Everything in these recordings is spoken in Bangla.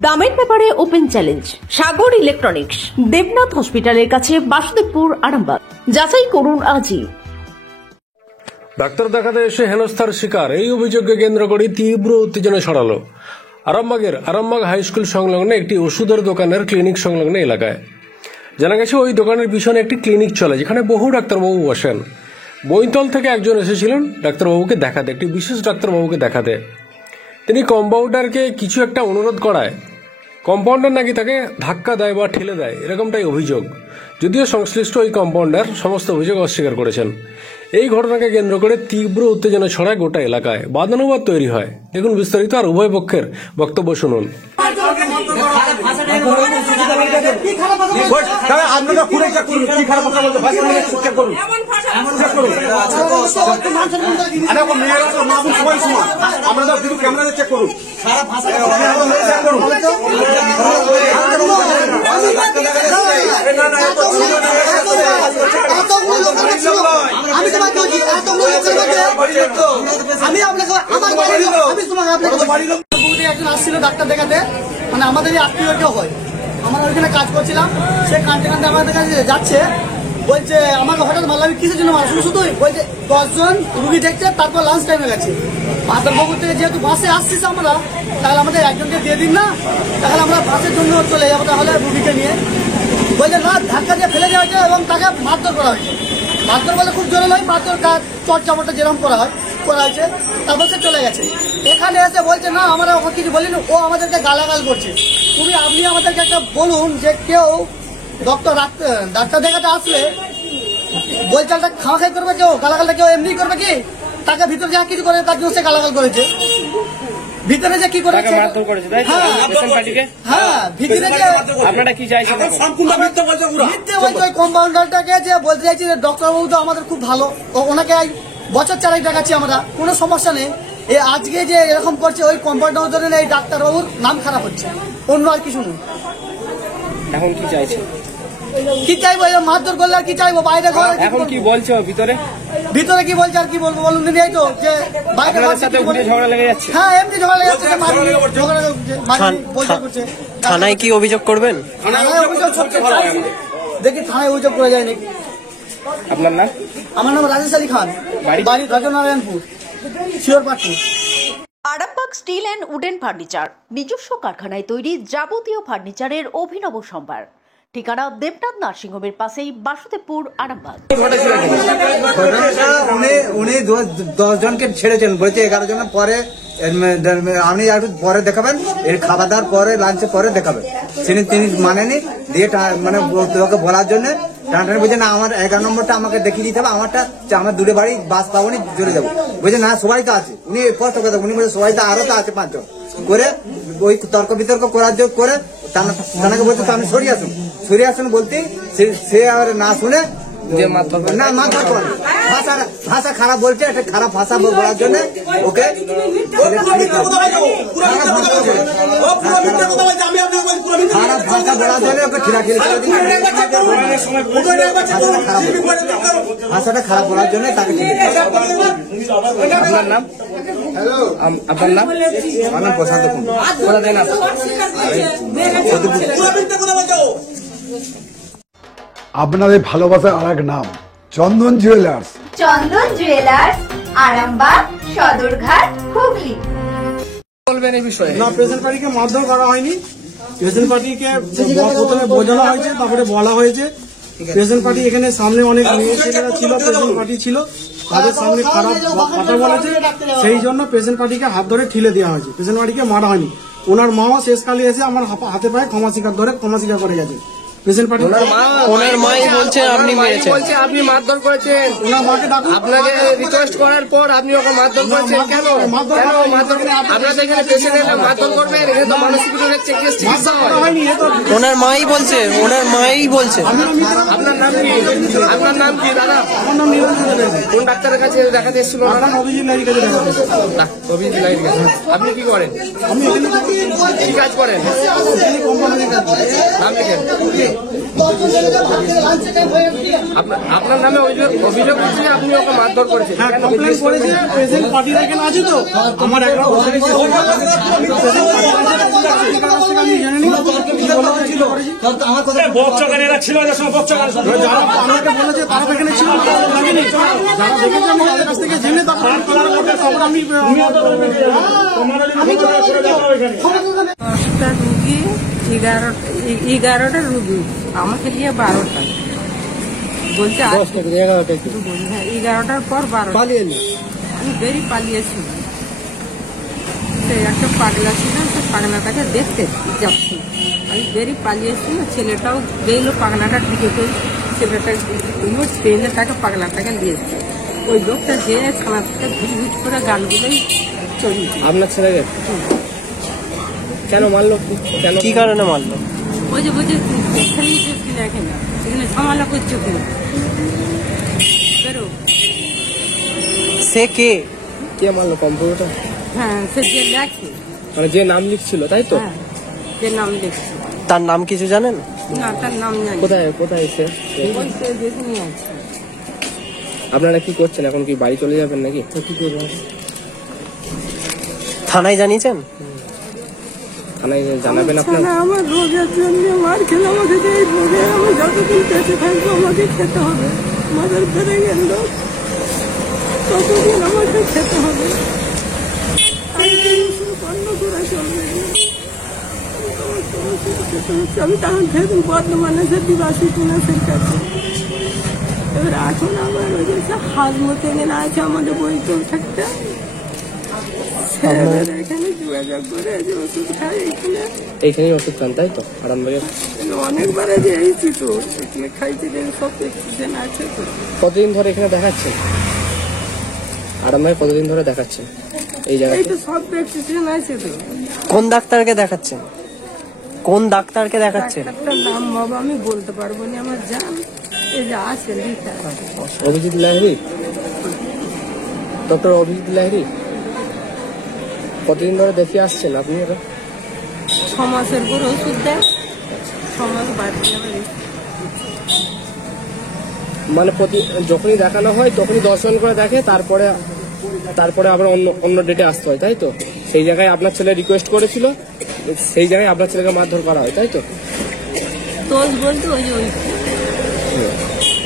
দামের ব্যাপারে ওপেন চ্যালেঞ্জ সাগর ইলেকট্রনিক্স, দেবনাথ হসপিটালের কাছে, বাসুদেবপুর, আরামবাগ। যাচাই করুন আজই। ডাক্তার দেখাতে এসে হেনস্থার শিকার, এই অভিযোগকে কেন্দ্র করে তীব্র উত্তেজনা ছড়ালো আরামবাগ হাই স্কুল সংলগ্ন একটি ওষুধের দোকানের ক্লিনিক সংলগ্ন এলাকায়। জানা গেছে ওই দোকানের পিছনে একটি ক্লিনিক চলে, যেখানে বহু ডাক্তারবাবু বসেন। বইতল থেকে একজন এসেছিলেন ডাক্তারবাবুকে দেখাতে, একটি বিশেষ ডাক্তারবাবুকে দেখাতে। তিনি কম্পাউন্ডারকে কিছু একটা অনুরোধ করায় কম্পাউন্ডার নাকি তাকে ধাক্কা দেয় বা ঠেলে দেয়, এরকমটাই অভিযোগ। যদিও সংশ্লিষ্ট ওই কম্পাউন্ডার সমস্ত অভিযোগ অস্বীকার করেছেন। এই ঘটনাকে কেন্দ্র করে তীব্র উত্তেজনা ছড়ায় গোটা এলাকায়, বাদানুবাদ তৈরি হয়। দেখুন বিস্তারিত, আর উভয় পক্ষের বক্তব্য শুনুন। একজন আসছিল ডাক্তার দেখাতে, মানে আমাদের আত্মীয় কেউ হয়, আমরা ওইখানে কাজ করছিলাম। সে কানতে কানতে আমাদের কাছে যাচ্ছে, বলছে আমাকে হঠাৎ ভালো লাগে কিসের জন্য শুধু শুধুই বলছে 10 জন রুগী দেখছে, তারপর লাঞ্চ টাইমে গেছে। বাদরবাবু থেকে যেহেতু বাসে আসছিস আমরা, তাহলে আমাদের একজনকে দিয়ে দিন না, তাহলে আমরা বাসের জন্য চলে যাবো তাহলে রুগীকে নিয়ে। বলছে না, ধাক্কা দিয়ে ফেলে দেওয়া হয়েছে এবং তাকে মারধর করা হয়েছে। মারধর বলে খুব জোরে নয়, মারধর চট চামড়টা যেরকম করা হয়েছে, তারপর সে চলে গেছে। এখানে এসে বলছে না আমরা ওকে কিছু বলিনি, ও আমাদেরকে গালাগাল করছে। আপনি আমাদেরকে একটা বলুন যে কেউ ডাক্তার দেখাতে আসলে বলচালটা খাওয়া খাই করবে, কেউ গালাগালটা কেউ এমনি করবে কি? তাকে ভিতরে যা কিছু করে তার জন্য সে গালাগাল করেছে। ভিতরে যে কি করেছে, কম্পাউন্ডারটাকে যে বলতে চাইছি ডক্টর বাবু তো আমাদের খুব ভালো, ওনাকে বছর চারাই দেখাচ্ছি আমরা, কোনো সমস্যা নেই। আজকে যে এরকম করছে ওই কম্পাউন্ডার জন্য এই ডাক্তারবাবুর নাম খারাপ হচ্ছে, অন্য আর কিছু নেই। এখন কি চাইছে? কি চাইবো? মারধর করলে আর কি চাইবো? বাইরে এখন কি বলছো? ভিতরে কি বলছে আর কি বলবো বলুন? এই তো যে বাইরে ঝগড়া লেগে যাচ্ছে। হ্যাঁ, এমনি ঝগড়া লেগে যাচ্ছে। থানায় কি অভিযোগ করবেন? দেখি থানায় অভিযোগ করা যায় নাকি। আপনার নাম? আমার নাম রাজেশ আলী খান, বাড়ি Rajnarayanpur, Shiorpatpur. Arambagh steel and wooden furniture, নিজস্ব কারখানায় তৈরি যাবতীয় ফার্নিচারের অভিনব সম্ভার। ঠিকানা দেবনাথ নার্সিংহোমের পাশেই, বাসুদেবপুর, আরামবাগ। উনি 10 জনকে ছেড়েছেন, বলছে 11 জন পরে আপনি একটু পরে দেখাবেন, এর খাওয়া দাওয়ার পরে লাঞ্চের পরে দেখাবেন। তিনি মানেনি, দিয়ে মানে তোকে বলার জন্য টানটানি বলছে না আমার 11 নম্বরটা আমাকে দেখিয়ে দিতে হবে, আমারটা আমার দূরে বাড়ি, বাস পাবো নি, জোরে যাবো। বলছে না সবাই তো আছে, উনি স্পষ্ট কথা, উনি বলছে সবাই তো আরো তো আছে 5 জন করে ওই তর্ক বিতর্ক করার জন্য করে তাকে বলছে তো আপনি সরিয়ে আসুন বলতে সে আর না শুনে না মাথা করে ভাষা খারাপ বলছে, একটা খারাপ ভাষা বলার জন্য ওকে খারাপ ভাষা বলার জন্য ওকে খিলাখিলি করে ভাষাটা খারাপ বলার জন্য তাকে। আপনার নাম? আপনার নাম? আমার নাম প্রশান্ত কুমার। আপনাদের ভালোবাসার আর এক নাম চন্দন জুয়েলার্স। চন্দন জুয়েলার্স, আরামবাগ, সদরঘাট, হুগলি। বলবেন এই বিষয়ে? না, পেশেন্ট পার্টিকে মারধর করা হয়নি। পেশেন্ট পার্টিকে প্রথমে বোঝানো হয়েছে, তারপরে বলা হয়েছে। পেশেন্ট পার্টি এখানে সামনে অনেক মেয়ে ছেলেরা ছিল, পেশেন্ট পার্টি ছিল, তাদের সামনে খারাপ কথা বলেছে, সেই জন্য পেশেন্ট পার্টিকে হাত ধরে ঠেলে দেওয়া হয়েছে। পেশেন্ট পার্টিকে মারা হয়নি। ওনার মাও শেষকালে এসে আমার হাতে পায়ে ক্ষমা স্বীকার করে গেছে। পেশেন্ট পার্টি ওনার মাই বলছে আপনি মেরেছেন, বলছে আপনি মারধর করেছেন। ওনার মাকে ডাকুন। আপনাকে রিকোয়েস্ট করার পর আপনি ওকে মারধর করেছেন কেন? আপনাদের এখানে পেশেন্টরা মারধর করবেন, এখানে তো মানসিক চিকিৎসা হয়। ওনার মাই বলছে, আপনার নাম কি? আপনার নাম কি দাদা? আমার নাম নিরঞ্জন। কোন ডাক্তারের কাছে দেখাতে এসেছিল? অভিজিৎ লাইনের কাছে দেখাতে। অভিজিৎ লাইনের কাছে। আপনি কি করেন? আমি কি কাজ করেন? নাম লিখেন। আপনার নামে অভিযোগ করছে যে আপনি ওকে মারধর করেছেন। হ্যাঁ, কমপ্লেন করেছে। পেশেন্ট পার্টি এখানে আছে তো, আমার একটা তাহলে আমার কথা ছিল যারা আমাকে বলেছে তারা তো এখানে ছিল না, তারা লাগেনি। যারা দেখেছে আমি তাদের কাছ থেকে জেনে তারপর আমি দশটা রুগী 11টা রুগী আমাকে দিয়ে 12টা বলছে 11টার পর 12 আমি বেরিয়ে পালিয়েছি। সেই একটা পাগলা ছিল, সে পাগলাটাকে দেখতে যাচ্ছি, আমি বেরিয়ে পালিয়েছি। ছেলেটাও দেখলো পাগলাটার দিকে, ছেলেটা ট্রেনে তাকে পাগলাটাকে নিয়েছে। ওই লোকটা যে থানা থেকে ঘুট করে গানগুলোই চড়িয়েছে। আপনার ছেলেকে কেন মারলো? কেন, কি কারণে মারলো? ওই যে বলছে এখানেই যে কিনা এখানে সেখানে ঝামেলা করছো কিনা বেরো। সে কে মারলো? কম্পিউটার? হ্যাঁ, সে যে লেখে, মানে যে নাম লিখছিল তাই তো? হ্যাঁ, যে নাম লিখছে। তার নাম কিছু জানেন? না, তার নাম জানি। কোথায় সে? ওই সে যেখানে আছে। আপনারা কি করছেন এখন? কি বাড়ি চলে যাবেন নাকি? থানায় জানিয়েছেন? থানায় জানাবেন আপনার? আমার রোগের জন্য মার খেলে আমাকে এই রোগে আমি যতদিন বেঁচে থাকবো আমাকে খেতে হবে। আমাদের বেড়ে গেল ততদিন আমাকে খেতে হবে। বন্ধ করে চলবে। আমি তখন থেকে বর্ধমানে যে দিবাসী কিনাসের কাছে। এবার এখন আমার হাত মতো এখানে আছে আমাদের বইতেও থাকতে। এখানে যোগাযোগ করে যে ওষুধ খাই, এইখানেই ওষুধ খান তাই তো? আরামবাগে অনেকবার যে এইছি তো এখানে খাইতে সব প্রেসক্রিপশন আছে তো। কতদিন ধরে এখানে দেখাচ্ছেন? আরামবাগে কতদিন ধরে দেখাচ্ছেন এই জায়গায়? এই তো সব প্রেসক্রিপশন আছে তো। কোন ডাক্তারকে দেখাচ্ছেন? একটা নাম বাবা আমি বলতে পারবো না, আমার জান এই যে আছে লিখা। অভিজিৎ লাহিড়ী, ডক্টর অভিজিৎ লাহিড়ী। কতদিন ধরে দেখিয়ে আসছেন আপনি? 6 মাসের পর ওষুধ দেয়, 6 মাস বাদ দিয়ে মানে যখনই দেখানো হয় তখনই 10 জন করে দেখে, তারপরে আবার অন্য ডেটে আসতে হয় তাই তো? সেই জায়গায় আপনার ছেলে রিকোয়েস্ট করেছিল, সেই জায়গায় আপনার ছেলেকে মারধর করা হয় তাই তো? বলতে ওই যে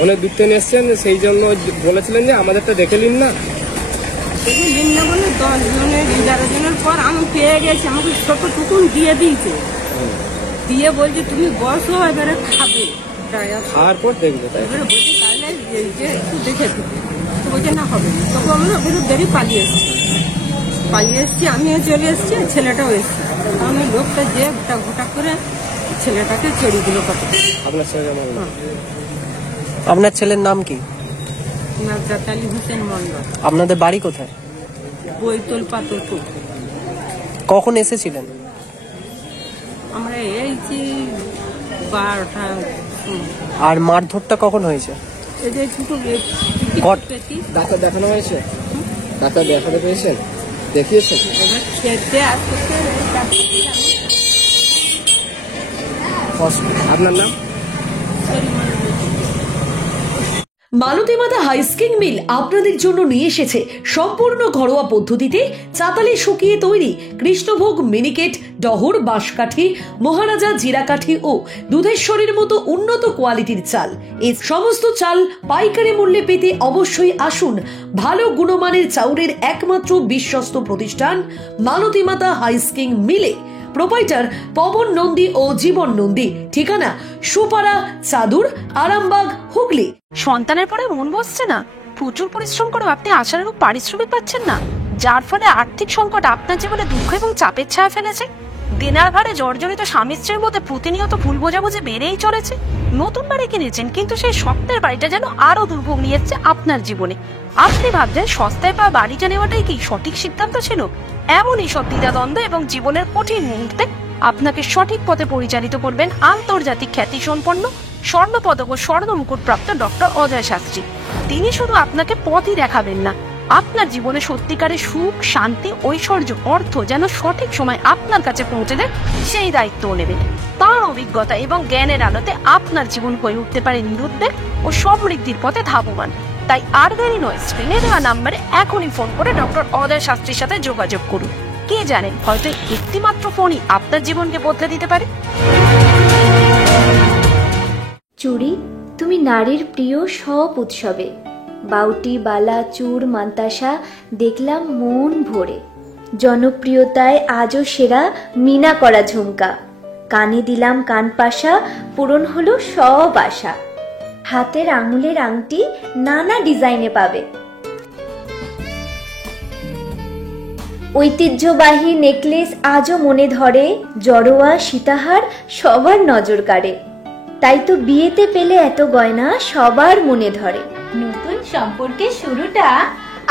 অনেক দূর থেকে এসছেন, সেই জন্য বলেছিলেন যে আমাদেরটা দেখে নিন না। নিন না বলে 10 জনের 11 জনের পর আমি পেয়ে গেছি, আমাকে ছোট টুকুন দিয়ে দিয়েছে, দিয়ে বলছে তুমি বসো এবারে খাবে, খাওয়ার পর দেখবে তাই? এবারে বলছি তাহলে যে একটু দেখে দিবে, তো বলছে না হবে না। তখন আমরা বেরিয়ে পালিয়ে এসছি, আমিও চলে এসছি, ছেলেটাও এসছি। আমি লোকটা যে ঘোটা করে ছেলেটাকে চড়িয়ে দিল কত। আপনার ছেলের মারলো? আপনার ছেলের নাম কি? নাজরাত আলী হোসেন মন্ডল। আপনাদের বাড়ি কোথায়? বৈতল পাথরপুর। কখন এসেছিলেন? আমরা এইছি 12টা। আর মারধরটা কখন হয়েছে? এই যে ডাক্তার দেখানো হয়েছে? ডাক্তার দেখাতে পেয়েছেন? দেখিয়েছেন? খেতে আসতে আপনার নাম? মালতী মাতা হাইস্কিং মিল আপনাদের জন্য নিয়ে এসেছে সম্পূর্ণ ঘরোয়া পদ্ধতিতে চাতালে শুকিয়ে তৈরি কৃষ্ণভোগ মিনিকেট, ডহর, বাঁশকাঠি, মহারাজা, জিরাকাঠি ও দুধেশ্বরীর মতো উন্নত কোয়ালিটির চাল। এই সমস্ত চাল পাইকারি মূল্যে পেতে অবশ্যই আসুন ভালো গুণমানের চাউলের একমাত্র বিশ্বস্ত প্রতিষ্ঠান মালতী মাতা হাইস্কিং মিলে। প্রোপাইটার পবন নন্দী ও জীবন নন্দী। ঠিকানা সুপারা, চাদুর, আরামবাগ, হুগলি। সন্তানের পরে মন বসছে না, প্রচুর পরিশ্রম করেও আপনি আশানুরূপ পারিশ্রমিক পাচ্ছেন না, যার ফলে আর্থিক সংকট আপনার জীবনে দুঃখ এবং চাপের ছায়া ফেলেছে। দেনার ভারে জর্জরিত স্বামী স্ত্রীর মধ্যে প্রতিনিয়ত ভুল বোঝাবুঝি বেড়েই চলেছে। নতুন বাড়ি কিনেছেন, কিন্তু সেই স্বপ্নের বাড়িটা যেন আরো দুর্ভোগ নিয়ে এসেছে আপনার জীবনে। আপনি ভাবছেন সস্তায় পাওয়া বাড়িটা নেওয়াটাই কি সঠিক সিদ্ধান্ত ছিল? এমনই সব দ্বিধাদ্বন্দ্ব এবং জীবনের কঠিন মুহূর্তে আপনাকে সঠিক পথে পরিচালিত করবেন আন্তর্জাতিক খ্যাতিসম্পন্ন স্বর্ণপদক ও স্বর্ণ মুকুট প্রাপ্ত ডক্টর অজয় শাস্ত্রী। তিনি শুধু আপনাকে পথই দেখাবেন না, আপনার জীবনে সত্যিকারের সুখ, শান্তি, ঐশ্বর্য, অর্থ যেন সঠিক সময় আপনার কাছে পৌঁছে দেয় সেই দায়িত্বও নেবেন। তার অভিজ্ঞতা এবং জ্ঞানের আলোতে আপনার জীবন হয়ে উঠতে পারে নিরুদ্বেগ ও সমৃদ্ধির পথে ধাবমান। তাই আর দেরি নয়, স্ক্রিনে দেওয়া নাম্বারে এখনই ফোন করে ডক্টর অজয় শাস্ত্রীর সাথে যোগাযোগ করুন। কে জানেন, হয়তো একটি মাত্র ফোনই আপনার জীবনকে বদলে দিতে পারে। চুড়ি তুমি নারীর প্রিয় সব উৎসবে, বাউটি বালা চূড় মান্তাসা দেখলাম মন ভরে। জনপ্রিয়তায় আজও সেরা মিনা করা ঝুমকা, কানে দিলাম কানপাশা, পূরণ হলো সব আশা। হাতের আঙুলের আংটি নানা ডিজাইনে পাবে, ঐতিহ্যবাহী নেকলেস আজও মনে ধরে, জড়োয়া সীতাহার সবার নজর কাড়ে। তাই তো বিয়েতে পেলে এত গয়না সবার মনে ধরে। নতুন সম্পর্কের শুরুটা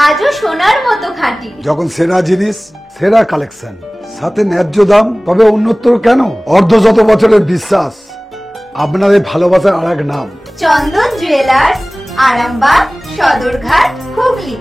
আজও সোনার মতো খাঁটি। যখন সেরা জিনিস, সেরা কালেকশন, সাথে ন্যায্য দাম, তবে উন্নতর কেন? অর্ধশত বছরের বিশ্বাস, আপনাদের ভালোবাসার আর এক নাম। চন্দন জুয়েলার্স, আরামবাগ, সদরঘাট, হুগলি।